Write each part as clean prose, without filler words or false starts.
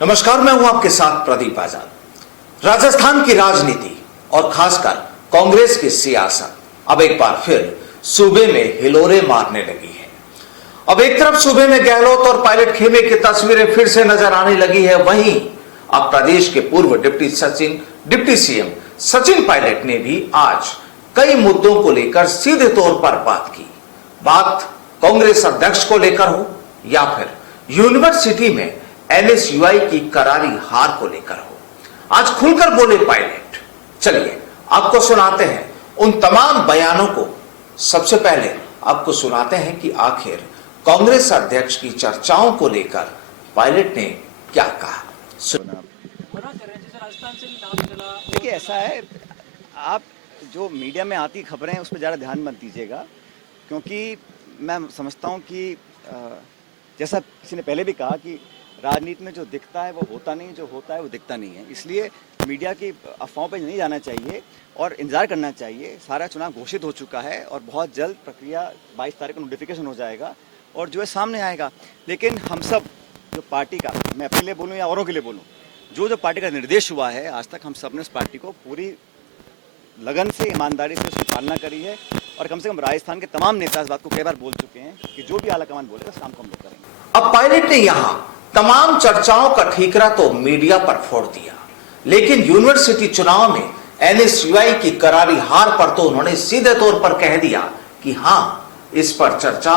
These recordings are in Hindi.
नमस्कार, मैं हूं आपके साथ प्रदीप आजाद। राजस्थान की राजनीति और खासकर कांग्रेस की सियासत अब एक बार फिर सूबे में हिलोरे मारने लगी है। अब एक तरफ सूबे में गहलोत और पायलट खेमे की तस्वीरें फिर से नजर आने लगी है, वहीं अब प्रदेश के पूर्व डिप्टी सीएम सचिन पायलट ने भी आज कई मुद्दों को लेकर सीधे तौर पर बात की। बात कांग्रेस अध्यक्ष को लेकर हो या फिर यूनिवर्सिटी में एनएसयूआई की करारी हार को लेकर हो, आज खुलकर बोले पायलट। चलिए आपको सुनाते हैं उन तमाम बयानों को। सबसे पहले आपको सुनाते हैं कि आखिर कांग्रेस अध्यक्ष की चर्चाओं को लेकर पायलट ने क्या कहा। देखिए, ऐसा है, आप जो मीडिया में आती खबरें हैं उस पर ज़्यादा ध्यान मत दीजिएगा, क्योंकि मैं समझता हूँ कि जैसा किसी ने पहले भी कहा कि राजनीति में जो दिखता है वो होता नहीं, जो होता है वो दिखता नहीं है। इसलिए मीडिया की अफवाहों पर नहीं जाना चाहिए और इंतजार करना चाहिए। सारा चुनाव घोषित हो चुका है और बहुत जल्द प्रक्रिया 22 तारीख को नोटिफिकेशन हो जाएगा और जो है सामने आएगा। लेकिन हम सब जो पार्टी का, मैं अपने लिए बोलूँ या औरों के लिए बोलूँ, जो पार्टी का निर्देश हुआ है आज तक हम सब ने उस पार्टी को पूरी लगन से, ईमानदारी से उसकी पालना करी है और कम से कम राजस्थान के तमाम नेता इस बात को कई बार बोल चुके हैं कि जो भी आलाकमान बोलेगा उस काम को हम लोग करेंगे। अब पायलट ने यहाँ तमाम चर्चाओं का ठीकरा तो मीडिया पर फोड़ दिया, लेकिन यूनिवर्सिटी चुनाव में एनएसयूआई की करारी हार पर तो उन्होंने सीधे तौर पर कह दिया कि हां, इस पर चर्चा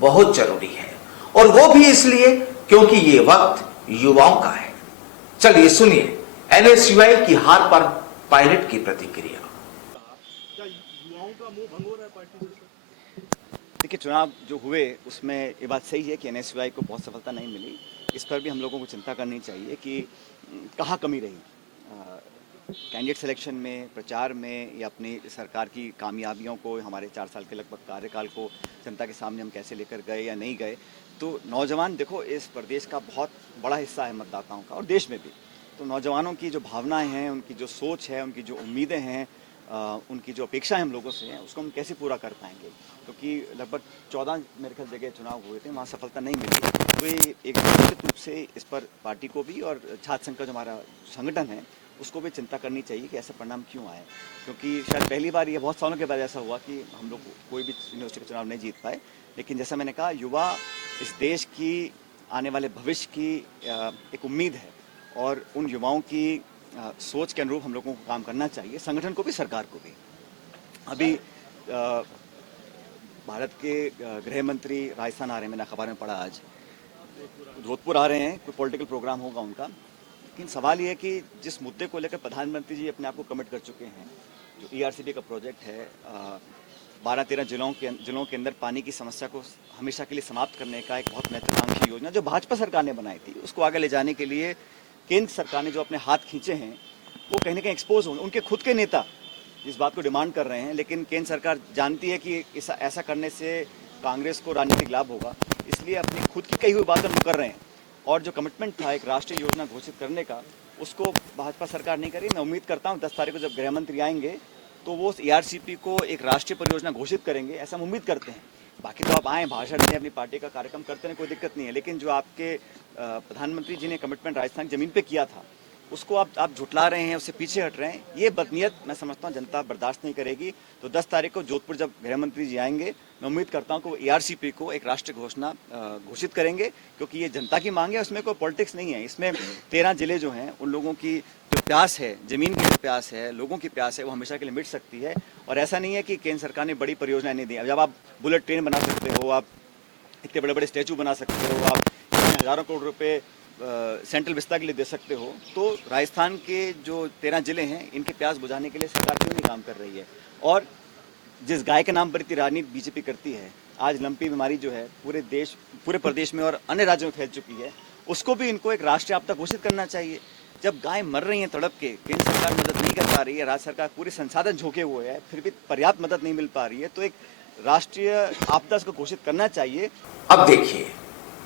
बहुत जरूरी है, और वो भी इसलिए क्योंकि ये वक्त युवाओं का है। चलिए सुनिए एनएसयूआई की हार पर पायलट की प्रतिक्रिया। देखिए, चुनाव जो हुए उसमें ये बात सही है कि एनएसयूआई को बहुत सफलता नहीं मिली। इस पर भी हम लोगों को चिंता करनी चाहिए कि कहाँ कमी रही, कैंडिडेट सिलेक्शन में, प्रचार में, या अपनी सरकार की कामयाबियों को, हमारे 4 साल के लगभग कार्यकाल को जनता के सामने हम कैसे लेकर गए या नहीं गए। तो नौजवान, देखो, इस प्रदेश का बहुत बड़ा हिस्सा है मतदाताओं का और देश में भी। तो नौजवानों की जो भावनाएं हैं, उनकी जो सोच है, उनकी जो उम्मीदें हैं, उनकी जो अपेक्षाएं हम लोगों से हैं, उसको हम कैसे पूरा कर पाएंगे, क्योंकि लगभग 14 मेरे ख्याल जगह चुनाव हुए थे, वहाँ सफलता नहीं मिली। तो ये एक निश्चित रूप से इस पर पार्टी को भी और छात्र संघ का जो हमारा संगठन है उसको भी चिंता करनी चाहिए कि ऐसा परिणाम क्यों आए, क्योंकि शायद पहली बार ये बहुत सालों के बाद ऐसा हुआ कि हम लोग कोई भी यूनिवर्सिटी का चुनाव नहीं जीत पाए। लेकिन जैसा मैंने कहा, युवा इस देश की आने वाले भविष्य की एक उम्मीद है और उन युवाओं की सोच के अनुरूप हम लोगों को काम करना चाहिए, संगठन को भी, सरकार को भी। अभी भारत के गृह मंत्री राजस्थान आ रहे हैं, मैंने अखबार में पढ़ा, आज जोधपुर आ रहे हैं, कोई पॉलिटिकल प्रोग्राम होगा उनका। लेकिन सवाल ये है कि जिस मुद्दे को लेकर प्रधानमंत्री जी अपने आप को कमिट कर चुके हैं, जो ईआरसीबी का प्रोजेक्ट है, 12-13 जिलों के अंदर पानी की समस्या को हमेशा के लिए समाप्त करने का एक बहुत महत्वाकांक्षी योजना जो भाजपा सरकार ने बनाई थी, उसको आगे ले जाने के लिए केंद्र सरकार ने जो अपने हाथ खींचे हैं वो कहीं ना कहीं एक्सपोज होंगे। उनके खुद के नेता इस बात को डिमांड कर रहे हैं, लेकिन केंद्र सरकार जानती है कि ऐसा करने से कांग्रेस को राजनीतिक लाभ होगा, इसलिए अपनी खुद की कही हुई बात हम कर रहे हैं। और जो कमिटमेंट था एक राष्ट्रीय योजना घोषित करने का, उसको भाजपा सरकार नहीं करी। मैं उम्मीद करता हूँ 10 तारीख को जब गृह मंत्री आएंगे तो वो ईआरसीबी को एक राष्ट्रीय परियोजना घोषित करेंगे, ऐसा हम उम्मीद करते हैं। बाकी तो आप आएँ, भाषण दें, अपनी पार्टी का कार्यक्रम करते हैं, कोई दिक्कत नहीं है। लेकिन जो आपके प्रधानमंत्री जी ने कमिटमेंट राजस्थान की जमीन पे किया था, उसको आप झुटला रहे हैं, उससे पीछे हट रहे हैं। ये बदनीयत मैं समझता हूँ जनता बर्दाश्त नहीं करेगी। तो 10 तारीख को जोधपुर जब गृह मंत्री जी आएंगे, मैं उम्मीद करता हूँ कि वो ईआरसीबी को एक राष्ट्रीय घोषणा घोषित करेंगे, क्योंकि ये जनता की मांग है, उसमें कोई पॉलिटिक्स नहीं है। इसमें 13 जिले जो हैं, उन लोगों की जो प्यास है, जमीन की जो प्यास है, लोगों की प्यास है, वो हमेशा के लिए मिट सकती है। और ऐसा नहीं है कि केंद्र सरकार ने बड़ी परियोजनाएं नहीं दी। अब जब आप बुलेट ट्रेन बना सकते हो, आप इतने बड़े बड़े स्टैचू बना सकते हो, आप हज़ारों करोड़ रुपये सेंट्रल विस्तार के लिए दे सकते हो, तो राजस्थान के जो 13 जिले हैं, इनके प्यास बुझाने के लिए सरकार क्यों नहीं काम कर रही है। और जिस गाय के नाम पर इतनी राजनीति बीजेपी करती है, आज लंपी बीमारी जो है पूरे प्रदेश में और अन्य राज्यों में फैल चुकी है, उसको भी इनको एक राष्ट्रीय आपदा घोषित करना चाहिए। जब गाय मर रही हैं तड़प के, केंद्र सरकार मदद नहीं कर पा रही है, राज्य सरकार पूरे संसाधन झोंके हुए है, फिर भी पर्याप्त मदद नहीं मिल पा रही है, तो एक राष्ट्रीय आपदा को घोषित करना चाहिए। अब देखिए,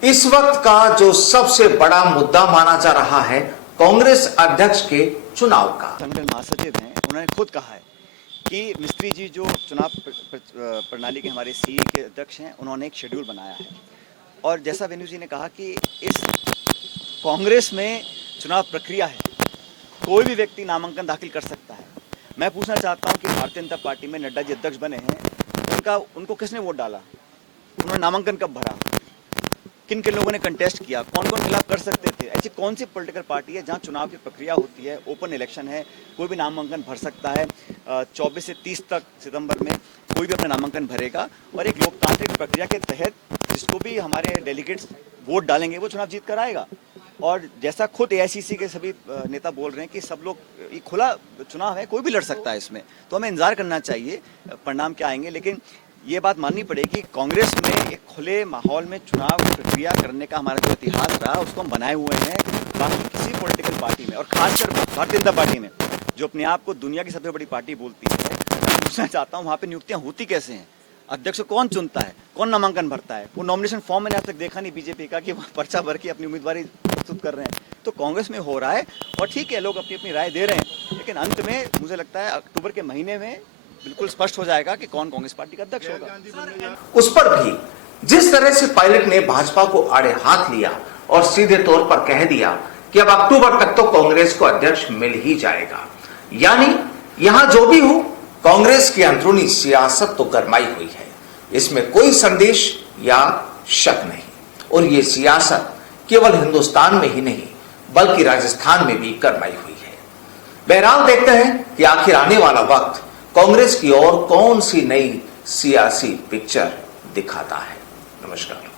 इस वक्त का जो सबसे बड़ा मुद्दा माना जा रहा है कांग्रेस अध्यक्ष के चुनाव का। संगठन महासचिव हैं, उन्होंने खुद कहा है कि मिस्त्री जी जो चुनाव प्रणाली के हमारे सीई के अध्यक्ष हैं, उन्होंने एक शेड्यूल बनाया है। और जैसा वेणु जी ने कहा कि इस कांग्रेस में चुनाव प्रक्रिया है, कोई भी व्यक्ति नामांकन दाखिल कर सकता है। मैं पूछना चाहता हूं कि भारतीय जनता पार्टी में नड्डा जी अध्यक्ष बने हैं, उनको किसने वोट डाला, उन्होंने नामांकन कब भरा, किन किन लोगों ने कंटेस्ट किया, कौन कौन खिलाफ कर सकते थे। ऐसी कौन सी पॉलिटिकल पार्टी है जहां चुनाव की प्रक्रिया होती है, ओपन इलेक्शन है, कोई भी नामांकन भर सकता है। 24 से 30 तक सितंबर में कोई भी अपना नामांकन भरेगा और एक लोकतांत्रिक प्रक्रिया के तहत जिसको भी हमारे डेलीगेट्स वोट डालेंगे वो चुनाव जीत कर आएगा। और जैसा खुद एआईसीसी के सभी नेता बोल रहे हैं कि सब लोग, ये खुला चुनाव है, कोई भी लड़ सकता है इसमें, तो हमें इंतजार करना चाहिए परिणाम क्या आएंगे। लेकिन ये बात माननी पड़ेगी, कांग्रेस में एक खुले माहौल में चुनाव प्रक्रिया करने का हमारा जो इतिहास रहा उसको हम बनाए हुए हैं। बाकी किसी पॉलिटिकल पार्टी में और खासकर भारतीय जनता पार्टी में जो अपने आप को दुनिया की सबसे बड़ी पार्टी बोलती है, मैं पूछना चाहता हूँ वहाँ पे नियुक्तियाँ होती कैसे हैं, अध्यक्ष को कौन चुनता है, कौन नामांकन भरता है। वो नॉमिनेशन फॉर्म मैंने आज तक देखा नहीं बीजेपी का कि वो पर्चा भर के अपनी उम्मीदवारी प्रस्तुत कर रहे हैं। तो कांग्रेस में हो रहा है और ठीक है, लोग अपनी अपनी राय दे रहे हैं, लेकिन अंत में मुझे लगता है अक्टूबर के महीने में बिल्कुल स्पष्ट हो जाएगा कि कौन कांग्रेस पार्टी का अध्यक्ष होगा। उस पर भी जिस तरह से पायलट ने भाजपा को आड़े हाथ लिया और सीधे तौर पर कह दिया कि अब अक्टूबर तक तो कांग्रेस को अध्यक्ष मिल ही जाएगा, यानी यहां जो भी हो कांग्रेस की अंदरूनी सियासत तो गरमाई हुई है, इसमें कोई संदेश या शक नहीं। और ये सियासत केवल हिंदुस्तान में ही नहीं बल्कि राजस्थान में भी गरमाई हुई है। बहरहाल देखते हैं कि आखिर आने वाला वक्त कांग्रेस की ओर कौन सी नई सियासी पिक्चर दिखाता है। नमस्कार।